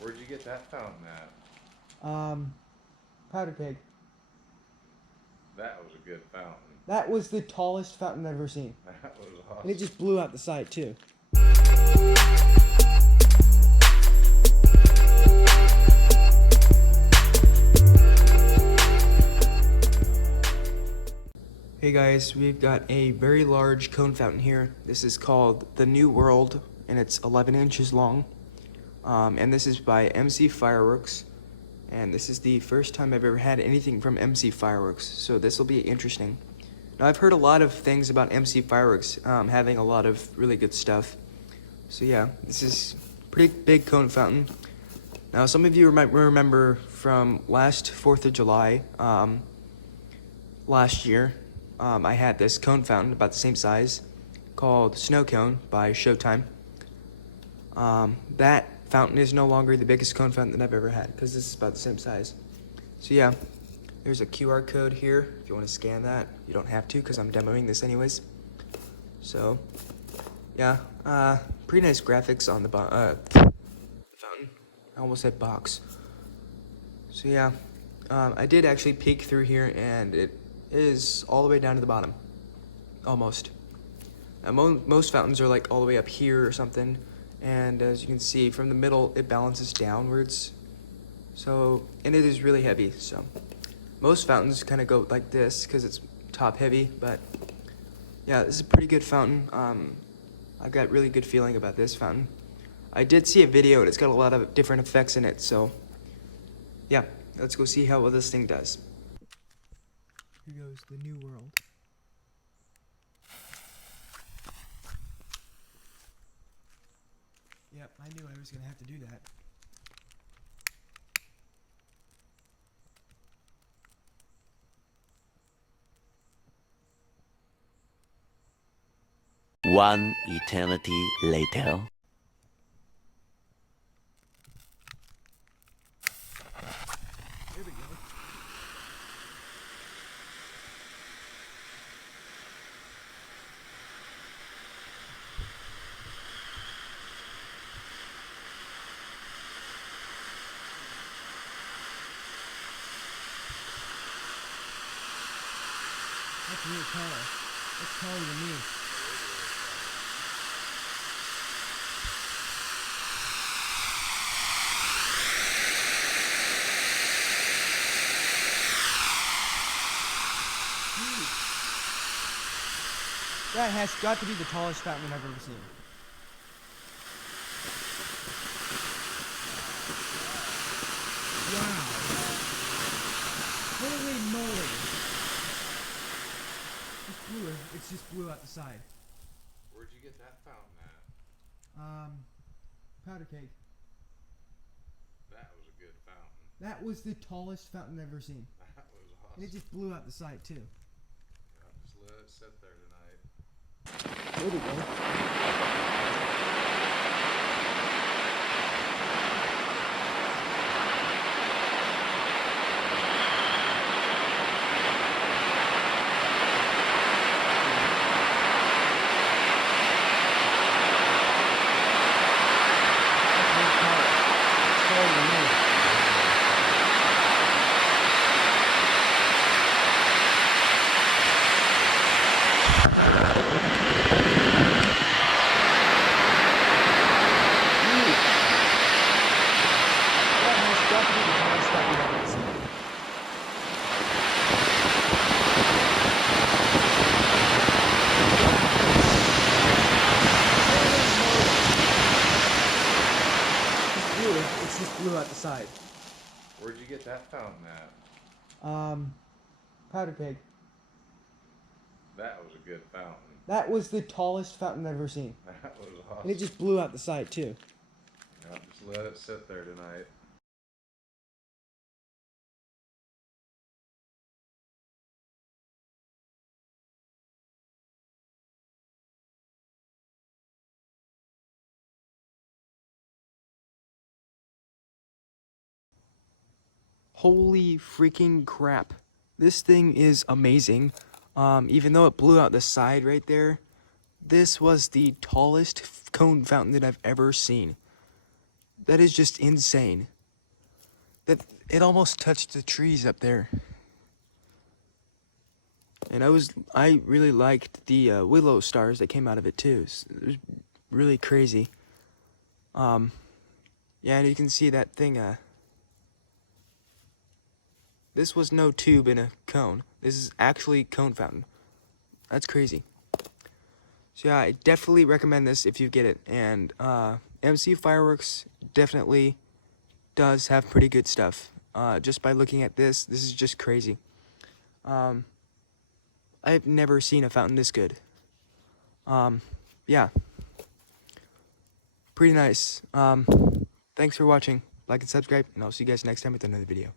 Where'd you get that fountain at? Powder Keg. That was a good fountain. That was the tallest fountain I've ever seen. That was awesome. And it just blew out the side, too. Hey guys, we've got a very large cone fountain here. This is called the New World, and it's 11 inches long. And this is by MC Fireworks. And this is the first time I've ever had anything from MC Fireworks, so this will be interesting. Now, I've heard a lot of things about MC Fireworks having a lot of really good stuff. So yeah, this is a pretty big cone fountain. Now, some of you might remember from last 4th of July, last year, I had this cone fountain about the same size called Snow Cone by Showtime. That fountain is no longer the biggest cone fountain that I've ever had because this is about the same size. So yeah, there's a QR code here if you want to scan that. You don't have to because I'm demoing this anyways. So yeah, pretty nice graphics on the fountain. I almost said box. So yeah, I did actually peek through here and it is all the way down to the bottom, almost. Most fountains are like all the way up here or something. And as you can see from the middle, it balances downwards. So, and it is really heavy. So most fountains kind of go like this because it's top heavy, but yeah, this is a pretty good fountain. I've got really good feeling about this fountain. I did see a video and it's got a lot of different effects in it. So yeah, let's go see how well this thing does. Here goes the New World. Yep, I knew I was going to have to do that. One eternity later. There we go. That's really tall. That's taller than me. That has got to be the tallest fountain I've ever seen. Wow. Holy moly. It just blew out the side. Where'd you get that fountain at? Powder Keg. That was a good fountain. That was the tallest fountain I've ever seen. That was awesome. And it just blew out the side, too. Yeah, just let it sit there tonight. There we go. It just blew out the side. Where'd you get that fountain at? Powder Keg. That was a good fountain. That was the tallest fountain I've ever seen. That was awesome. And it just blew out the side, too. Yeah, just let it sit there tonight. Holy freaking crap. This thing is amazing. Even though it blew out the side right there, this was the tallest cone fountain that I've ever seen. That is just insane. That it almost touched the trees up there. And I really liked the willow stars that came out of it too. It was really crazy. Yeah, and you can see that thing. This was no tube in a cone. This is actually cone fountain. That's crazy. So yeah, I definitely recommend this if you get it. And MC Fireworks definitely does have pretty good stuff. Just by looking at this is just crazy. I've never seen a fountain this good. Yeah. Pretty nice. Thanks for watching. Like and subscribe, and I'll see you guys next time with another video.